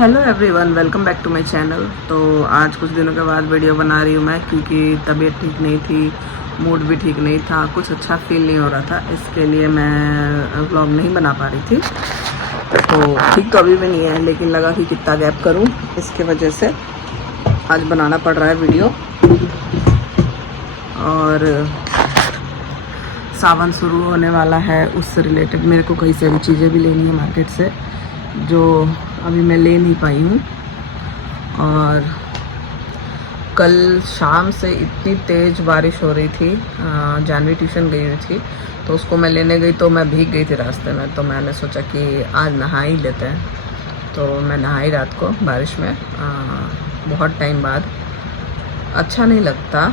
Hello everyone, welcome back to my channel. तो आज कुछ दिनों के बाद वीडियो बना रही हूँ मैं, क्योंकि तबीयत ठीक नहीं थी, मूड भी ठीक नहीं था, कुछ अच्छा फील नहीं हो रहा था। इसके लिए मैं व्लॉग नहीं बना पा रही थी। तो ठीक तो अभी भी नहीं है, लेकिन लगा कि कितना गैप करूँ, इसके वजह से आज बनाना पड़ रहा है वीडियो। और सावन शुरू होने वाला है, उससे रिलेटेड मेरे को कई सारी चीज़ें भी लेनी है मार्केट से, जो अभी मैं ले नहीं पाई हूँ। और कल शाम से इतनी तेज़ बारिश हो रही थी, जानवी ट्यूशन गई हुई थी, तो उसको मैं लेने गई तो मैं भीग गई थी रास्ते में। तो मैंने सोचा कि आज नहा ही लेते हैं, तो मैं नहाई रात को बारिश में, बहुत टाइम बाद। अच्छा नहीं लगता,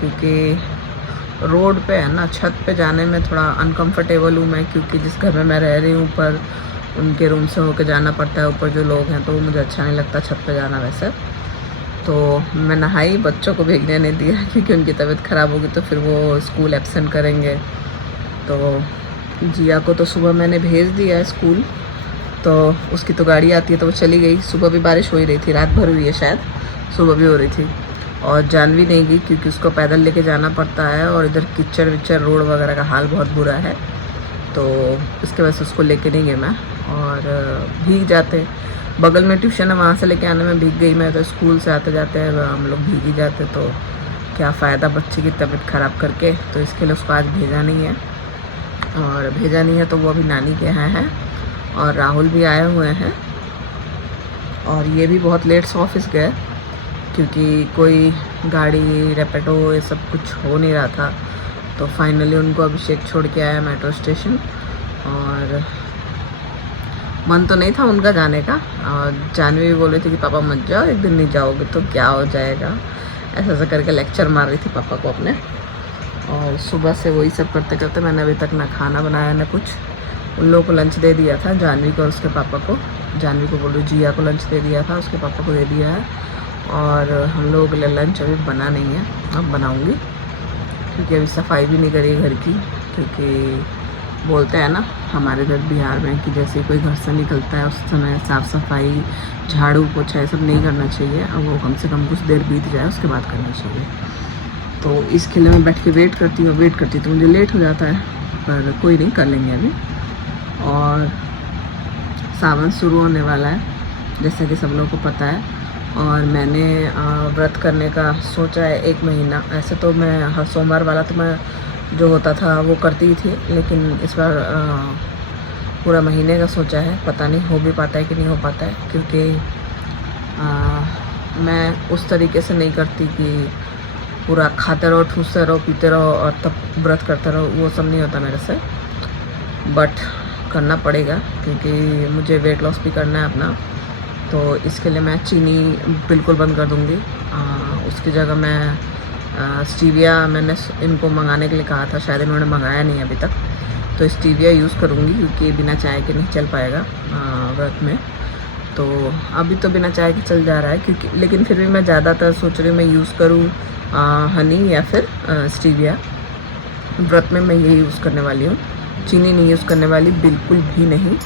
क्योंकि रोड पे है ना, छत पे जाने में थोड़ा अनकंफर्टेबल हूँ मैं, क्योंकि जिस घर में मैं रह रही हूँ ऊपर, उनके रूम से होकर जाना पड़ता है ऊपर जो लोग हैं, तो मुझे अच्छा नहीं लगता छत पे जाना वैसे। तो मैं नहाई, बच्चों को भीगने नहीं दिया क्योंकि उनकी तबीयत ख़राब होगी तो फिर वो स्कूल एब्सेंट करेंगे। तो जिया को तो सुबह मैंने भेज दिया है स्कूल, तो उसकी तो गाड़ी आती है तो वो चली गई। सुबह भी बारिश हो ही रही थी, रात भर हुई है शायद, सुबह भी हो रही थी। और जानवी नहीं गई क्योंकि उसको पैदल लेके जाना पड़ता है, और इधर कीचड़ विचड़ रोड वगैरह का हाल बहुत बुरा है, तो इसके वजह से उसको लेके नहीं गई मैं। और भीग जाते, बगल में ट्यूशन है, वहाँ से लेके आने में भीग गई मैं। तो स्कूल से आते जाते हम लोग भीग ही जाते, तो क्या फ़ायदा बच्चे की तबीयत ख़राब करके। तो इसके लिए उसको आज भेजा नहीं है, और भेजा नहीं है तो वो अभी नानी के यहाँ है, और राहुल भी आए हुए हैं। और ये भी बहुत लेट से ऑफिस गए, क्योंकि कोई गाड़ी रैपिडो ये सब कुछ हो नहीं रहा था। तो फाइनली उनको अभिषेक छोड़ के आया मेट्रो स्टेशन। और मन तो नहीं था उनका जाने का, और जानवी भी बोल रही थी कि पापा मत जाओ, एक दिन नहीं जाओगे तो क्या हो जाएगा, ऐसा ऐसा करके लेक्चर मार रही थी पापा को अपने। और सुबह से वही सब करते करते मैंने अभी तक ना खाना बनाया ना कुछ। उन लोगों को लंच दे दिया था, जानवी को और उसके पापा को। जानवी को बोलो, जिया को लंच दे दिया था, उसके पापा को दे दिया है। और हम लोगों के लिए लंच अभी बना नहीं है, अब बनाऊँगी, क्योंकि अभी सफाई भी नहीं करी घर की। क्योंकि बोलते हैं ना हमारे इधर बिहार में कि जैसे कोई घर से निकलता है उस समय साफ़ सफाई, झाड़ू पोछा ये सब नहीं करना चाहिए, और वो कम से कम कुछ देर बीत जाए उसके बाद करना चाहिए। तो इसके लिए मैं बैठ के वेट करती हूँ तो मुझे लेट हो जाता है, पर कोई नहीं, कर लेंगे अभी। और सावन शुरू होने वाला है, जैसा कि सब लोगों को पता है। और मैंने व्रत करने का सोचा है 1 महीना। ऐसे तो मैं हर सोमवार वाला तो मैं जो होता था वो करती ही थी, लेकिन इस बार पूरा महीने का सोचा है। पता नहीं हो भी पाता है कि नहीं हो पाता है, क्योंकि मैं उस तरीके से नहीं करती कि पूरा खाते रहो, ठूसते रहो, पीते रहो और तब व्रत करते रहो, वो सब नहीं होता मेरे से। बट करना पड़ेगा, क्योंकि मुझे वेट लॉस भी करना है अपना। तो इसके लिए मैं चीनी बिल्कुल बंद कर दूँगी। उसकी जगह मैं स्टीविया, मैंने इनको मंगाने के लिए कहा था, शायद इन्होंने मंगाया नहीं अभी तक, तो स्टीविया यूज़ करूँगी, क्योंकि बिना चाय के नहीं चल पाएगा व्रत में। तो अभी तो बिना चाय के चल जा रहा है, क्योंकि लेकिन फिर भी मैं ज़्यादातर सोच रही हूँ मैं यूज़ करूँ हनी या फिर स्टीविया। व्रत में मैं ये यूज़ करने वाली हूँ, चीनी नहीं यूज़ करने वाली, बिल्कुल भी नहीं।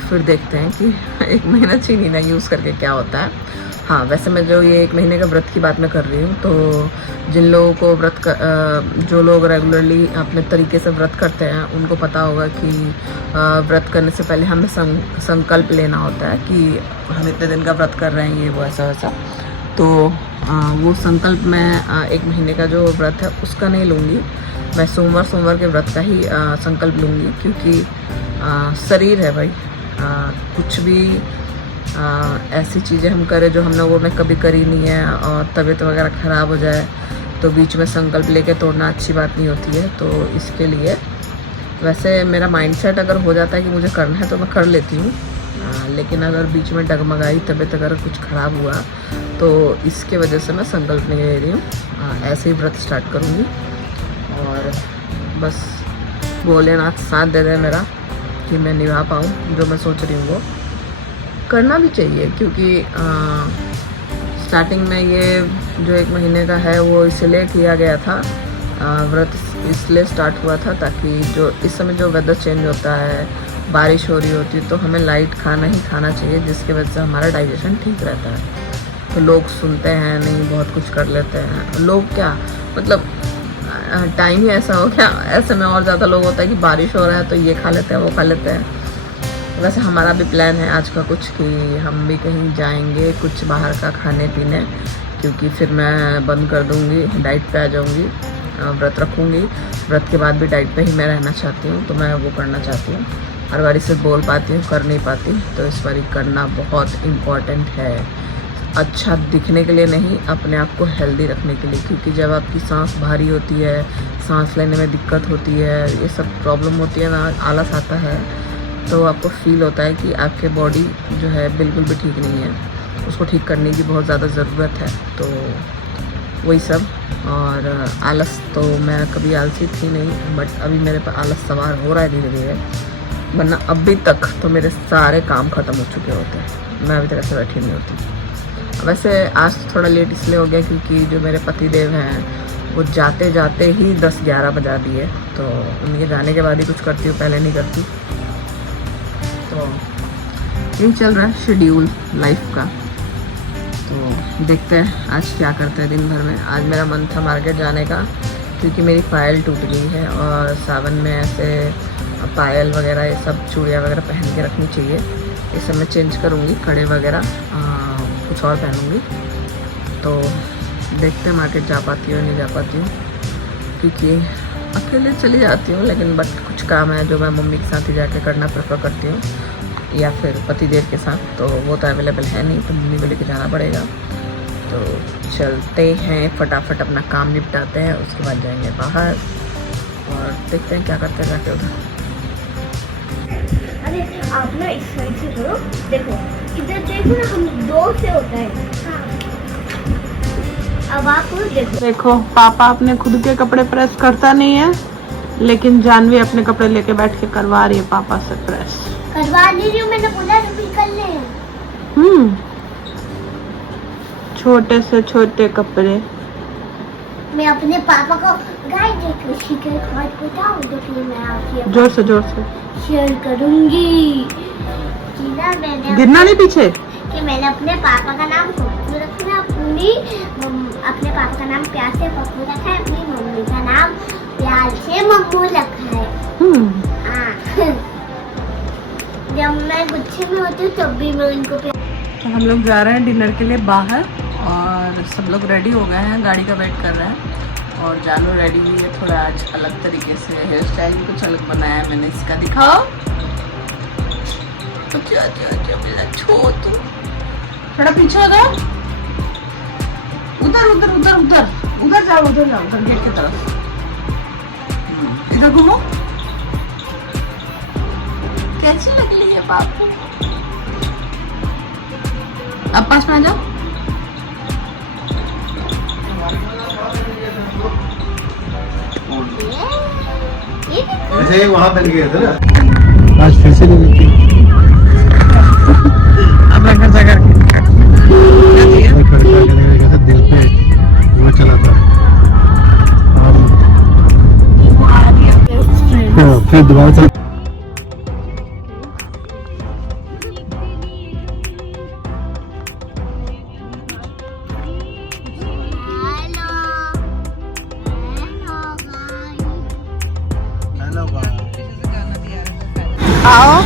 फिर देखते हैं कि 1 महीना चीनी ना यूज़ करके क्या होता है। हाँ, वैसे मैं जो ये 1 महीने का व्रत की बात मैं कर रही हूँ, तो जिन लोगों को जो लोग रेगुलरली अपने तरीके से व्रत करते हैं, उनको पता होगा कि व्रत करने से पहले हमें संकल्प लेना होता है कि हम इतने दिन का व्रत कर रहे हैं, ये वो ऐसा वैसा। तो वो संकल्प मैं 1 महीने का जो व्रत है उसका नहीं लूँगी, मैं सोमवार के व्रत का ही संकल्प लूँगी। क्योंकि शरीर है भाई, कुछ भी ऐसी चीज़ें हम करें जो हम लोगों ने कभी करी नहीं है, और तबीयत वगैरह ख़राब हो जाए तो बीच में संकल्प लेके तोड़ना अच्छी बात नहीं होती है। तो इसके लिए वैसे मेरा माइंडसेट अगर हो जाता है कि मुझे करना है तो मैं कर लेती हूँ, लेकिन अगर बीच में डगमगाई तबीयत अगर कुछ ख़राब हुआ तो इसके वजह से मैं संकल्प नहीं ले रही हूँ, ऐसे ही व्रत स्टार्ट करूँगी। और बस भोलेनाथ साथ दे दे मेरा, कि मैं निभा पाऊँ जो मैं सोच रही हूँ वो करना भी चाहिए। क्योंकि स्टार्टिंग में ये जो 1 महीने का है वो इसलिए किया गया था, व्रत इसलिए स्टार्ट हुआ था ताकि जो इस समय जो वेदर चेंज होता है बारिश हो रही होती है तो हमें लाइट खाना ही खाना चाहिए, जिसकी वजह से हमारा डाइजेशन ठीक रहता है। तो लोग सुनते हैं नहीं, बहुत कुछ कर लेते हैं लोग, क्या मतलब टाइम ही ऐसा हो गया। ऐसे में और ज़्यादा लोग होता है कि बारिश हो रहा है तो ये खा लेते हैं वो खा लेते हैं। वैसे हमारा भी प्लान है आज का कुछ कि हम भी कहीं जाएंगे कुछ बाहर का खाने पीने, क्योंकि फिर मैं बंद कर दूँगी, डाइट पे आ जाऊँगी, व्रत रखूँगी। व्रत के बाद भी डाइट पे ही मैं रहना चाहती हूँ, तो मैं वो करना चाहती हूँ। हर बारी से बोल पाती हूँ, कर नहीं पाती, तो इस बारी करना बहुत इम्पॉर्टेंट है। अच्छा दिखने के लिए नहीं, अपने आप को हेल्दी रखने के लिए, क्योंकि जब आपकी सांस भारी होती है, सांस लेने में दिक्कत होती है, ये सब प्रॉब्लम होती है ना, आलस आता है, तो आपको फील होता है कि आपके बॉडी जो है बिल्कुल भी ठीक नहीं है, उसको ठीक करने की बहुत ज़्यादा ज़रूरत है। तो वही सब। और आलस तो मैं कभी आलसी थी नहीं, बट अभी मेरे पर आलस सवार हो रहा है धीरे धीरे, वरना अभी तक तो मेरे सारे काम ख़त्म हो चुके होते हैं, मैं अभी तक ऐसे बैठी नहीं होती। वैसे आज तो थोड़ा लेट इसलिए हो गया क्योंकि जो मेरे पति देव हैं वो जाते जाते ही 10-11 बजा दिए, तो उनके जाने के बाद ही कुछ करती हूँ, पहले नहीं करती। तो यही चल रहा है शेड्यूल लाइफ का। तो देखते हैं आज क्या करते हैं दिन भर में। आज मेरा मन था मार्केट जाने का, क्योंकि मेरी पायल टूट गई है और सावन में ऐसे पायल वगैरह ये सब चूड़ियाँ वगैरह पहन के रखनी चाहिए। ये सब मैं चेंज करूँगी, कड़े वगैरह कुछ और पहनूँगी। तो देखते हैं मार्केट जा पाती हूँ नहीं जा पाती हूँ, क्योंकि अकेले चली जाती हूँ, लेकिन बट कुछ काम है जो मैं मम्मी के साथ ही जाके करना प्रेफर करती हूँ, या फिर पतिदेव के साथ, तो वो तो अवेलेबल है नहीं, तो मम्मी को लेके जाना पड़ेगा। तो चलते हैं, फटाफट अपना काम निपटाते हैं, उसके बाद जाएंगे बाहर और देखते हैं क्या करते हैं जाके उधर। अरे आप ना इस साइड से करो, देखो इधर देखो ना, हम दो से होता है। अब आप देखो पापा अपने खुद के कपड़े प्रेस करता नहीं है, लेकिन जानवी अपने कपड़े लेके बैठ के करवा रही है पापा से प्रेस। करवा ली रही हूँ, मैंने बोला तो भी कर ले। छोटे से छोटे कपड़े मैं अपने पापा को गाइड देखो बताऊँ, तो फिर मैं आपसे जोर से शेयर करूँगी कि ना मैंने गिरना नहीं पीछे, कि मैंने अपने पापा का नाम पप्पू रखा, अपने पापा का नाम प्यार से पप्पू रखा है, अपनी मम्मी का नाम प्यार से मम्मू रखा है। हाँ जब मैं गुच्छे में होती हूँ तब भी मैं उनको तो हम लोग जा रहे हैं डिनर के लिए बाहर, और सब लोग रेडी हो गए हैं, गाड़ी का वेट कर रहे हैं। और जानू रेडी हुई है थोड़ा आज अलग तरीके से, हेयर स्टाइल भी कुछ अलग बनाया है मैंने, इसका दिखाओ। छो तू थोड़ा पीछे हो जाओ, उधर उधर उधर उधर उधर जाओ, उधर जाओ, उधर गेट की तरफ, इधर घूमो। कैसी लग रही है बापू? अब पास में आ जाओ। ऐसे वहाँ बन गए थे ना, आज फिर से ले लेते हैं। अब खर्चा करके दिल पे वो चला था, फिर दोबारा से आओ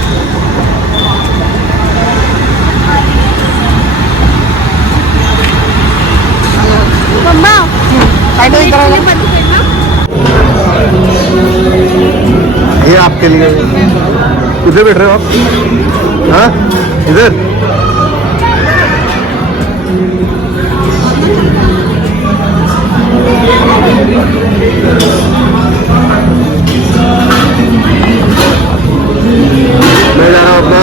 मम्मा ये आपके लिए। किधर बैठ रहे हो आप? हाँ इधर। मैं जा रहा हूँ अपना।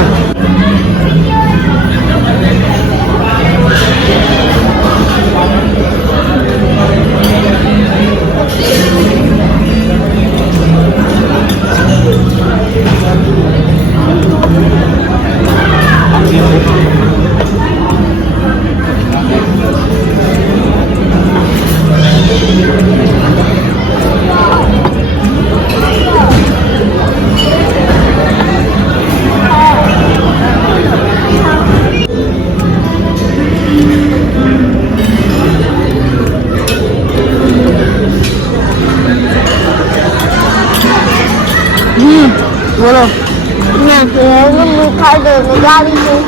मैं जा रही हूँ।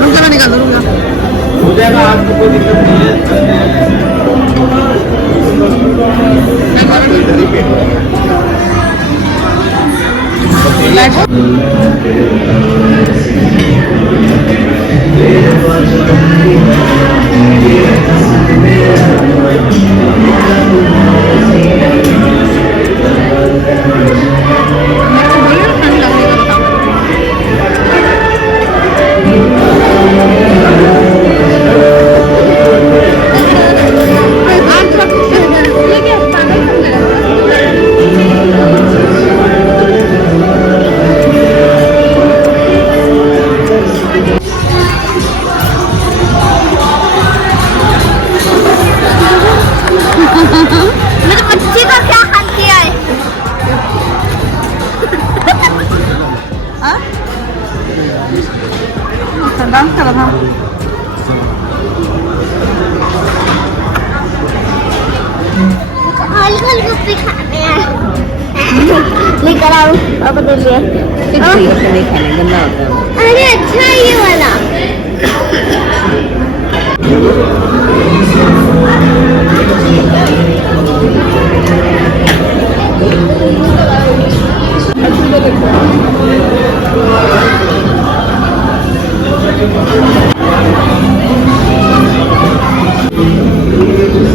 रुक जा, मैं निकाल दूंगा। मेरे बच्चे का क्या हाल किया है? डांस कर रहा था। गोलगप्पे खाने हैं। लेकर आओ अब बदल लिए। नहीं खाने, गंदा होता है। अरे अच्छा है ये वाला।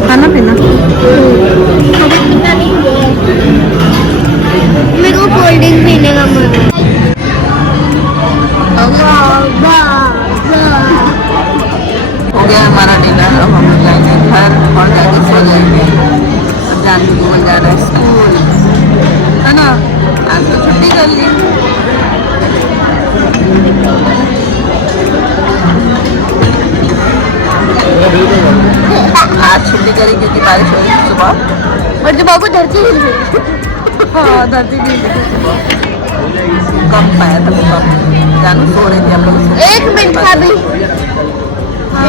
खाना पीना मेरे को कोल्ड ड्रिंक पीने का मन है। हो गया हमारा डिनर। अब हम लोग जाएंगे घर और जाके सो जाएंगे। अब जानवी को बोल जा रहा है स्कूल, है ना। आज तो छुट्टी कर ली। आज छुट्टी करी क्योंकि बारिश हो रही थी सुबह। और जब आपको धरती हिल गई। हाँ, धरती भी हिली थी सुबह। कम पाया था कम। जानू सो रही थी, हम लोग एक मिनट का भी,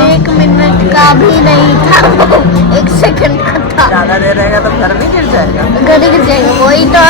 एक मिनट का भी नहीं था, एक सेकंड का था। ज़्यादा देर रहेगा तो घर भी गिर जाएगा। गली गिर जाएगा, वही तो।